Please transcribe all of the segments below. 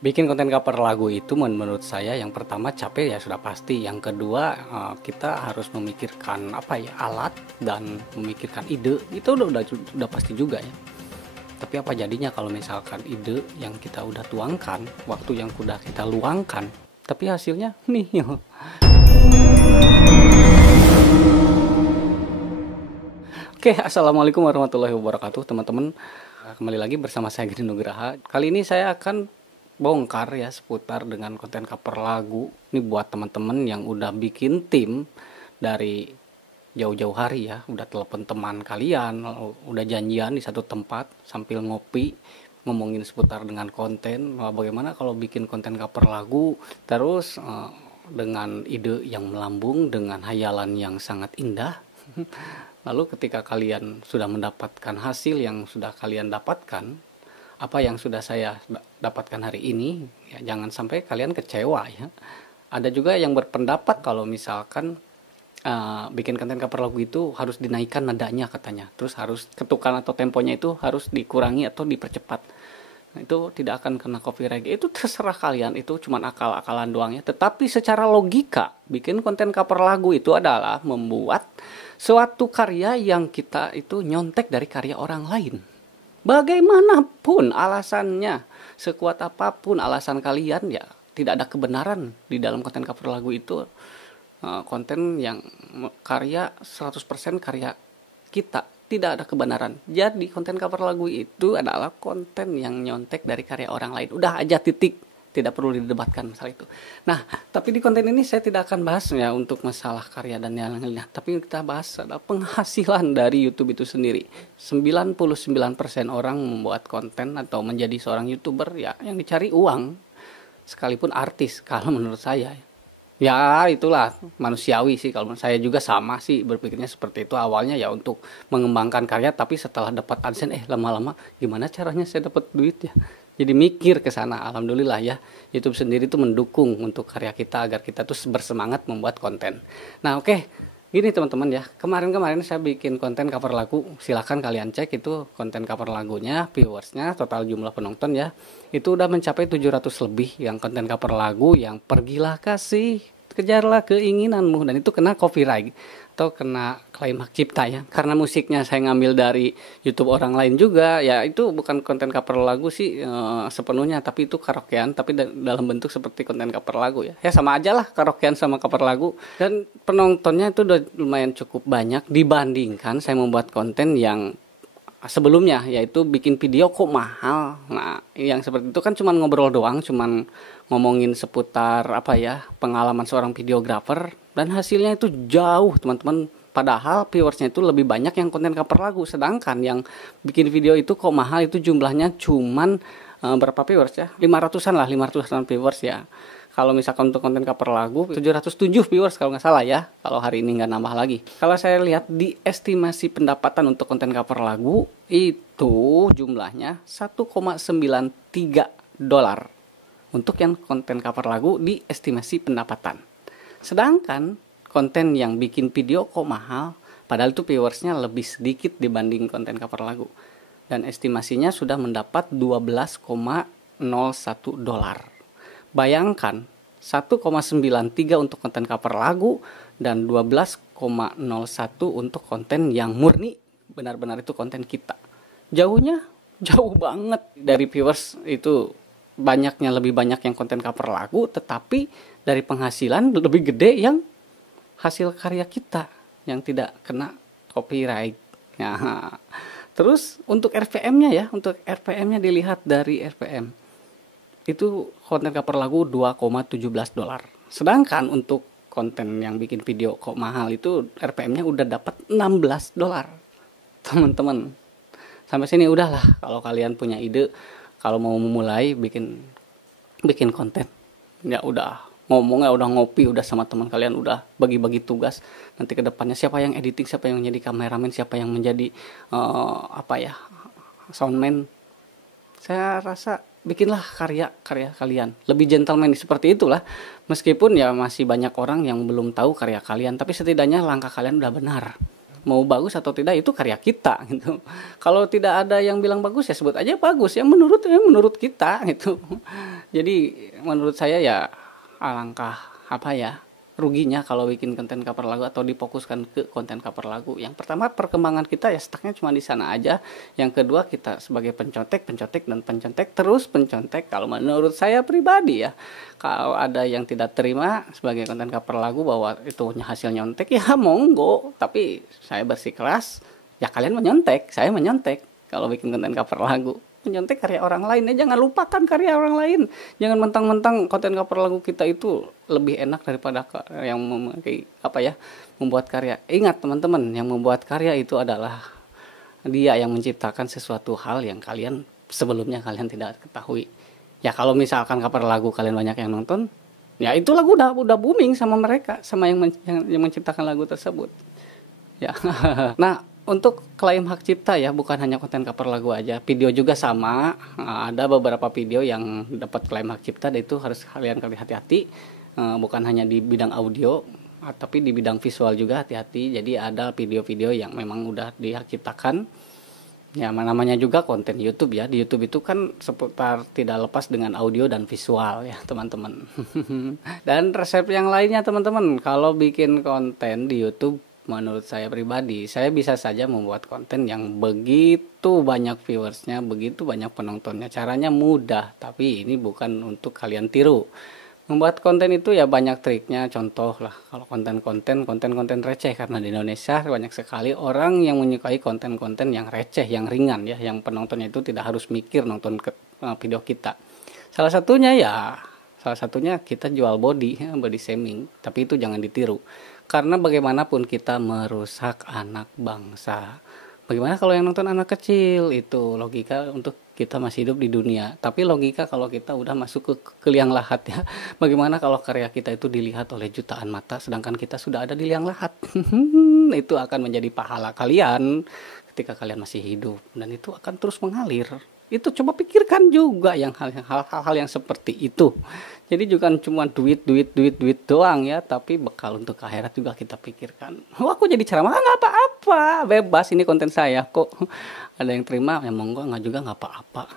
Bikin konten cover lagu itu menurut saya yang pertama capek ya sudah pasti. Yang kedua kita harus memikirkan alat dan memikirkan ide itu udah pasti juga ya. Tapi apa jadinya kalau misalkan ide yang kita udah tuangkan, waktu yang udah kita luangkan, tapi hasilnya nihil. Oke, assalamualaikum warahmatullahi wabarakatuh teman-teman. Kembali lagi bersama saya Giri Nugraha. Kali ini saya akan bongkar ya seputar dengan konten cover lagu. Ini buat teman-teman yang udah bikin tim dari jauh-jauh hari ya, udah telepon teman kalian, udah janjian di satu tempat sambil ngopi, ngomongin seputar dengan konten. Bagaimana kalau bikin konten cover lagu terus dengan ide yang melambung, dengan hayalan yang sangat indah. Lalu ketika kalian sudah mendapatkan hasil yang sudah kalian dapatkan, apa yang sudah saya dapatkan hari ini, ya jangan sampai kalian kecewa ya. Ada juga yang berpendapat kalau misalkan bikin konten cover lagu itu harus dinaikkan nadanya katanya, terus harus ketukan atau temponya itu harus dikurangi atau dipercepat. Nah, itu tidak akan kena copyright. Itu terserah kalian, itu cuma akal-akalan doang ya. Tetapi secara logika, bikin konten cover lagu itu adalah membuat suatu karya yang kita itu nyontek dari karya orang lain. Bagaimanapun alasannya, sekuat apapun alasan kalian, ya tidak ada kebenaran di dalam konten cover lagu itu. Konten yang karya 100% karya kita, tidak ada kebenaran. Jadi konten cover lagu itu adalah konten yang nyontek dari karya orang lain. Udah aja, titik. Tidak perlu didebatkan masalah itu. Nah, tapi di konten ini saya tidak akan bahas ya untuk masalah karya dan yang lainnya. Tapi kita bahas adalah penghasilan dari YouTube itu sendiri. 99% orang membuat konten atau menjadi seorang YouTuber ya yang dicari uang. Sekalipun artis kalau menurut saya. Ya itulah manusiawi sih, kalau saya juga sama sih berpikirnya seperti itu. Awalnya ya untuk mengembangkan karya, tapi setelah dapat AdSense lama-lama gimana caranya saya dapat duit ya. Jadi mikir ke sana. Alhamdulillah ya, YouTube sendiri tuh mendukung untuk karya kita agar kita tuh bersemangat membuat konten. Nah, oke. Gini teman-teman ya, kemarin saya bikin konten cover lagu, silahkan kalian cek itu konten cover lagunya, viewersnya, total jumlah penonton ya, itu udah mencapai 700 lebih yang konten cover lagu yang Pergilah Kasih, Kejarlah Keinginanmu, dan itu kena copyright atau kena klaim hak cipta ya, karena musiknya saya ngambil dari YouTube orang lain juga ya. Itu bukan konten cover lagu sih sepenuhnya, tapi itu karaokean tapi dalam bentuk seperti konten cover lagu ya. Ya sama aja lah karaokean sama cover lagu, dan penontonnya itu udah lumayan cukup banyak dibandingkan saya membuat konten yang sebelumnya, yaitu bikin video kok mahal. Nah, yang seperti itu kan cuman ngobrol doang, cuman ngomongin seputar pengalaman seorang videografer, dan hasilnya itu jauh teman-teman. Padahal viewersnya itu lebih banyak yang konten cover lagu, sedangkan yang bikin video itu kok mahal itu jumlahnya cuman berapa viewers ya, 500-an viewers ya. Kalau misalkan untuk konten cover lagu 707 viewers kalau nggak salah ya, kalau hari ini nggak nambah lagi. Kalau saya lihat di estimasi pendapatan untuk konten cover lagu itu jumlahnya 1,93 dolar untuk yang konten cover lagu di estimasi pendapatan. Sedangkan konten yang bikin video kok mahal, padahal itu viewersnya lebih sedikit dibanding konten cover lagu, dan estimasinya sudah mendapat 12,01 dolar. Bayangkan 1,93 untuk konten cover lagu dan 12,01 untuk konten yang murni benar-benar itu konten kita. Jauhnya jauh banget. Dari viewers itu lebih banyak yang konten cover lagu, tetapi dari penghasilan lebih gede yang hasil karya kita yang tidak kena copyright. Nah, terus untuk RPM-nya ya, untuk RPM-nya dilihat dari RPM. Itu konten cover lagu 2,17 dolar. Sedangkan untuk konten yang bikin video kok mahal itu RPM-nya udah dapat 16 dolar. Teman-teman, sampai sini udahlah. Kalau kalian punya ide, kalau mau memulai bikin konten, ya udah ngomongnya udah ngopi, udah sama teman kalian, udah bagi-bagi tugas. Nanti ke depannya siapa yang editing, siapa yang menjadi kameramen, siapa yang menjadi soundman. Saya rasa bikinlah karya kalian lebih gentleman seperti itulah. Meskipun ya masih banyak orang yang belum tahu karya kalian, tapi setidaknya langkah kalian udah benar. mau bagus atau tidak itu karya kita gitu. Kalau tidak ada yang bilang bagus ya sebut aja bagus ya menurut kita gitu. Jadi menurut saya ya alangkah apa ya ruginya kalau bikin konten cover lagu atau difokuskan ke konten cover lagu. Yang pertama perkembangan kita ya stucknya cuma di sana aja. Yang kedua kita sebagai pencontek terus pencontek. Kalau menurut saya pribadi ya, kalau ada yang tidak terima sebagai konten cover lagu bahwa itu hasil nyontek ya monggo. Tapi saya bersikeras ya kalian menyontek, saya menyontek kalau bikin konten cover lagu. Menyontek karya orang lain ya, jangan lupakan karya orang lain. Jangan mentang-mentang konten cover lagu kita itu lebih enak daripada yang membuat karya. Ingat teman-teman, yang membuat karya itu adalah dia yang menciptakan sesuatu hal yang kalian sebelumnya kalian tidak ketahui. Ya kalau misalkan cover lagu kalian banyak yang nonton, ya itu lagu udah booming sama mereka, sama yang menciptakan lagu tersebut. Ya. Nah, untuk klaim hak cipta ya bukan hanya konten cover lagu aja, video juga sama. Ada beberapa video yang dapat klaim hak cipta dan itu harus kalian hati-hati. Bukan hanya di bidang audio, tapi di bidang visual juga hati-hati. Jadi ada video-video yang memang udah dihak ciptakan. Ya namanya juga konten YouTube ya. Di YouTube itu kan seputar tidak lepas dengan audio dan visual ya teman-teman. Dan resep yang lainnya teman-teman, kalau bikin konten di YouTube menurut saya pribadi, saya bisa saja membuat konten yang begitu banyak viewersnya, begitu banyak penontonnya. Caranya mudah, tapi ini bukan untuk kalian tiru. Membuat konten itu ya banyak triknya. Contoh lah, kalau konten receh, karena di Indonesia banyak sekali orang yang menyukai konten-konten yang receh, yang ringan ya, yang penontonnya itu tidak harus mikir nonton video kita. Salah satunya kita jual body shaming, tapi itu jangan ditiru. Karena bagaimanapun kita merusak anak bangsa. Bagaimana kalau yang nonton anak kecil? Itu logika untuk kita masih hidup di dunia. Tapi logika kalau kita udah masuk ke liang lahat ya. Bagaimana kalau karya kita itu dilihat oleh jutaan mata sedangkan kita sudah ada di liang lahat? Itu akan menjadi pahala kalian ketika kalian masih hidup. Dan itu akan terus mengalir. Itu coba pikirkan juga yang hal-hal yang seperti itu. Jadi bukan cuma duit doang ya, tapi bekal untuk akhirat juga kita pikirkan. Wah, aku jadi ceramah nggak apa-apa, bebas, ini konten saya kok. Ada yang terima, ya monggo, nggak juga nggak apa-apa.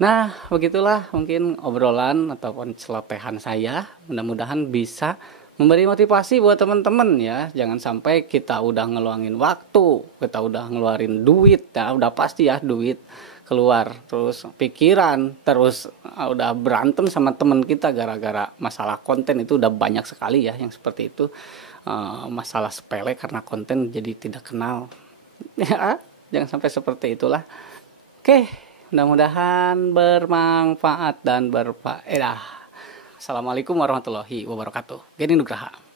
Nah, begitulah mungkin obrolan ataupun celotehan saya. Mudah-mudahan bisa memberi motivasi buat teman-teman ya. Jangan sampai kita udah ngeluangin waktu, kita udah ngeluarin duit, ya udah pasti ya duit keluar, terus pikiran, terus udah berantem sama teman kita gara-gara masalah konten. Itu udah banyak sekali ya yang seperti itu. Masalah sepele karena konten jadi tidak kenal. Ya, jangan sampai seperti itulah. Oke, mudah-mudahan bermanfaat dan berfaedah. Assalamualaikum warahmatullahi wabarakatuh. Geni Nugraha.